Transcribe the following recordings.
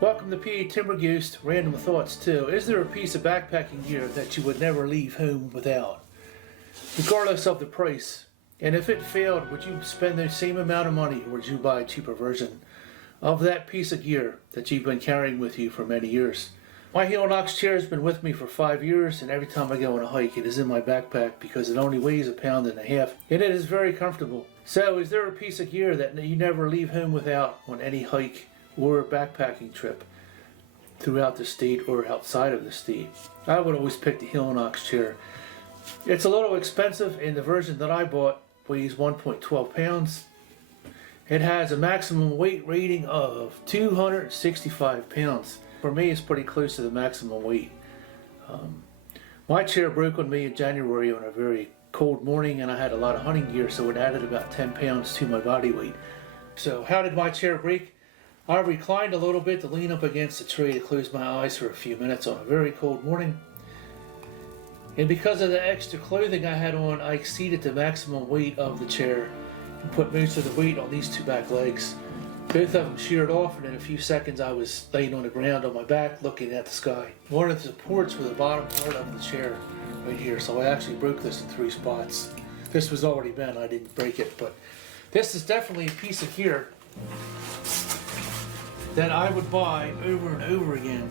Welcome to PA Timber Goose, Random Thoughts 2. Is there a piece of backpacking gear that you would never leave home without, regardless of the price? And if it failed, would you spend the same amount of money, or would you buy a cheaper version of that piece of gear that you've been carrying with you for many years? My Helinox chair has been with me for 5 years, and every time I go on a hike it is in my backpack because it only weighs 1.5 pounds, and it is very comfortable. So is there a piece of gear that you never leave home without on any hike or backpacking trip throughout the state or outside of the state? I would always pick the Helinox chair. It's a little expensive, and the version that I bought weighs 1.12 pounds. It has a maximum weight rating of 265 pounds. For me, it's pretty close to the maximum weight. My chair broke on me in January on a very cold morning, and I had a lot of hunting gear, so it added about 10 pounds to my body weight. So how did my chair break? I reclined a little bit to lean up against a tree to close my eyes for a few minutes on a very cold morning. And because of the extra clothing I had on, I exceeded the maximum weight of the chair and put most of the weight on these two back legs. Both of them sheared off, and in a few seconds I was laying on the ground on my back looking at the sky. One of the supports for the bottom part of the chair right here, so I actually broke this in 3 spots. This was already bent, I didn't break it, but this is definitely a piece of gear that I would buy over and over again,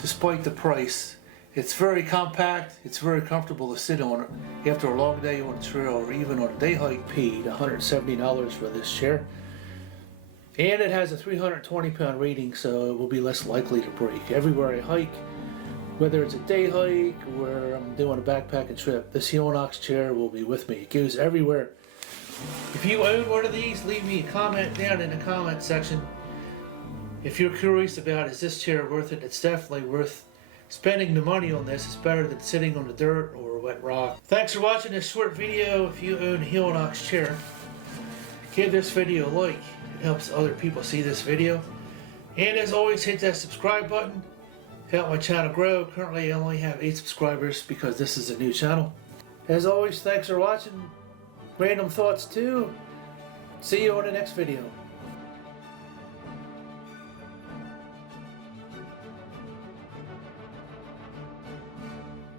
despite the price. It's very compact, it's very comfortable to sit on it after a long day on a trail or even on a day hike. Paid $170 for this chair. And it has a 320 pound rating, so it will be less likely to break. Everywhere I hike, whether it's a day hike or I'm doing a backpacking trip, this Helinox chair will be with me. It goes everywhere. If you own one of these, leave me a comment down in the comment section. If you're curious about, is this chair worth it? It's definitely worth spending the money on this. It's better than sitting on the dirt or a wet rock. Thanks for watching this short video. If you own a Helinox chair, give this video a like. It helps other people see this video. And as always, hit that subscribe button to help my channel grow. Currently I only have 8 subscribers because this is a new channel. As always, thanks for watching Random Thoughts 2. See you on the next video.